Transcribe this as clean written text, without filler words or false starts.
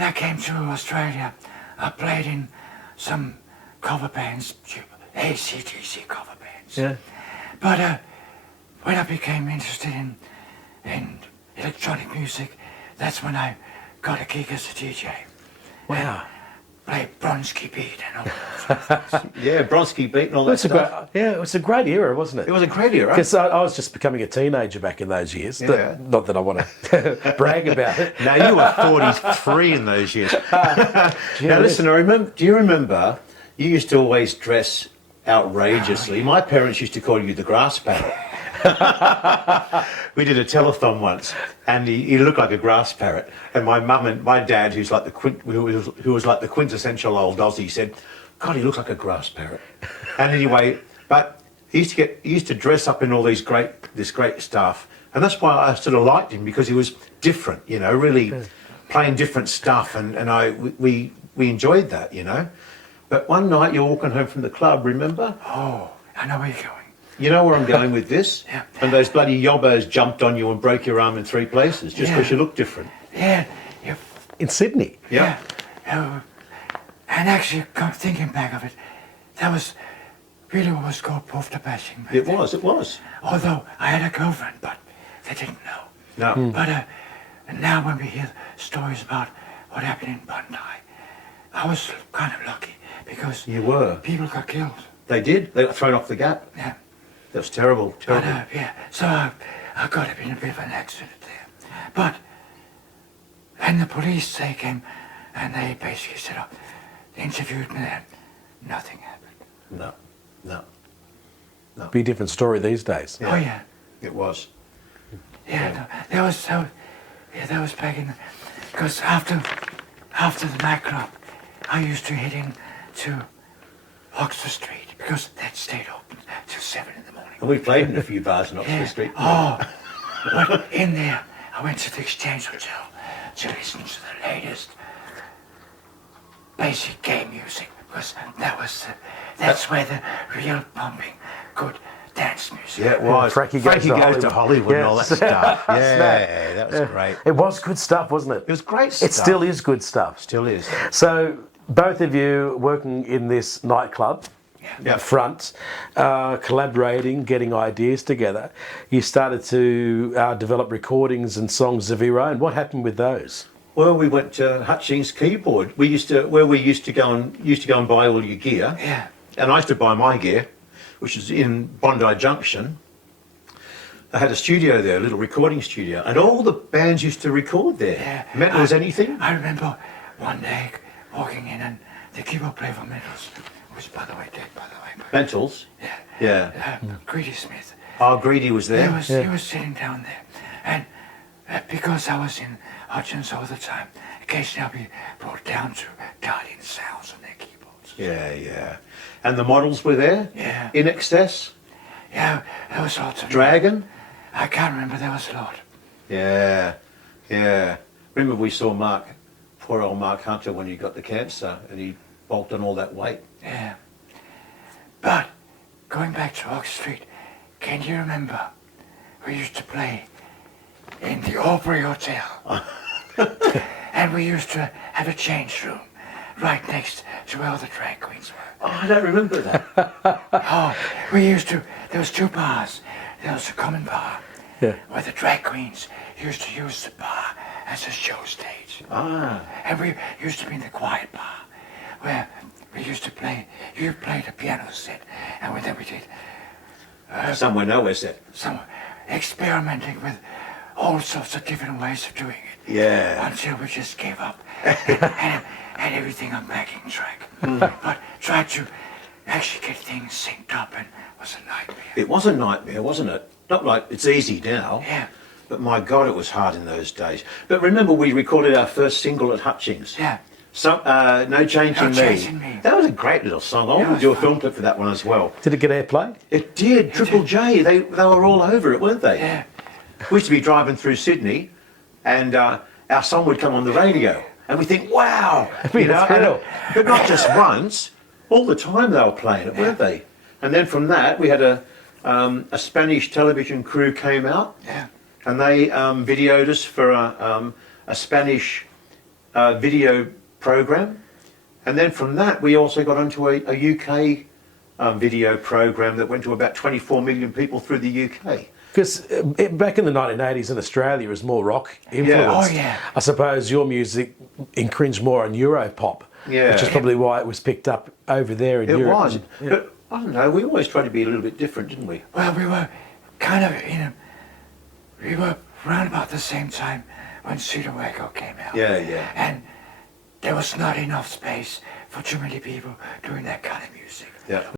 when I came to Australia, I played in some cover bands, AC/DC cover bands. Yeah. But when I became interested in electronic music, that's when I got a gig as a DJ. Wow. Play Bronski beat and all that. Yeah, Bronski beat and all that stuff. It was a great era, wasn't it? It was a great era. Because I was just becoming a teenager back in those years. Yeah. Not that I want to brag about it. No, you were 43 in those years. Now listen, do you remember, you used to always dress outrageously. My parents used to call you the grass parrot. We did a telethon once, and he looked like a grass parrot. And my mum and my dad, who was like the quintessential old Aussie, said, "God, he looks like a grass parrot." And anyway, but he used to dress up in all this great stuff, and that's why I sort of liked him, because he was different, you know, really playing different stuff, and we enjoyed that, you know. But one night you're walking home from the club, remember? Oh, I know where you're going. You know where I'm going with this? Yeah. And those bloody yobbos jumped on you and broke your arm in 3 places just because you look different. Yeah. In Sydney? Yeah. And actually, thinking back of it, that was really what was called poster bashing. It was. Although I had a girlfriend, but they didn't know. No. But now when we hear stories about what happened in Bondi, I was kind of lucky because You were. people got killed. They did. They got thrown off the gap. Yeah. That was terrible. But, so I got up in a bit of an accident there. But, and the police, they came and they basically said, they interviewed me and nothing happened. No. Be a different story these days. Oh yeah. It was. Yeah, no, that was back in, because after the nightclub, I used to head in to Oxford Street because that stayed open till 7 in the morning. And we played in a few bars in Oxford Street. Oh, but in there, I went to the Exchange Hotel to listen to the latest basic gay music, because that's where the real pumping, good dance music. Yeah, it was. Frankie Goes to Hollywood and all that stuff. Yeah, that was great. It was good stuff, wasn't it? It was great stuff. It still is good stuff. Still is. So, both of you working in this nightclub front, collaborating, getting ideas together. You started to develop recordings and songs of your own. What happened with those? Well, we went to Hutchings Keyboard. We used to go and buy all your gear. Yeah. And I used to buy my gear, which is in Bondi Junction. I had a studio there, a little recording studio, and all the bands used to record there. Yeah. Metals, anything. I remember one day walking in and the keyboard player for Metals, who's by the way dead, by the way. Metals. Yeah. Greedy Smith. Oh, Greedy was there. He was sitting down there, and because I was in Hutchins all the time, occasionally I'll be brought down to Guardian Sounds on their keyboards. Yeah. And the models were there? Yeah. In Excess? Yeah, there was lots of... Dragon? I can't remember, there was a lot. Yeah. Remember we saw poor old Mark Hunter when he got the cancer and he bulked on all that weight. Yeah. But, going back to Oxford Street, can you remember we used to play in the Aubrey Hotel? And we used to have a change room right next to where all the drag queens were. Oh, I don't remember that. There was 2 bars. There was a common bar where the drag queens used to use the bar as a show stage. And we used to be in the quiet bar where we used to play. You played a piano set, and then we did Somewhere Nowhere set. experimenting with all sorts of different ways of doing it. Yeah. Until we just gave up and had everything on backing track. But tried to actually get things synced up, and it was a nightmare. It was a nightmare, wasn't it? Not like it's easy now. Yeah. But my God, it was hard in those days. But remember, we recorded our first single at Hutchings. Yeah. No Changing Me. That was a great little song. I want to do a film clip for that one as well. Did it get airplay? It did. Triple J. They were all over it, weren't they? Yeah. We used to be driving through Sydney, and our song would come on the radio, and we think, wow, but not just once, all the time they were playing it, weren't they? And then from that, we had a Spanish television crew came out, and they videoed us for a Spanish video program. And then from that, we also got onto a UK video program that went to about 24 million people through the UK. Because back in the 1980s in Australia, it was more rock influenced. Oh, yeah. I suppose your music incringed more on Europop, which is probably why it was picked up over there in Europe. It was. But I don't know, we always tried to be a little bit different, didn't we? Well, we were kind of, we were around about the same time when Cedar Wago came out. Yeah, yeah. And there was not enough space for too many people doing that kind of music. Yeah.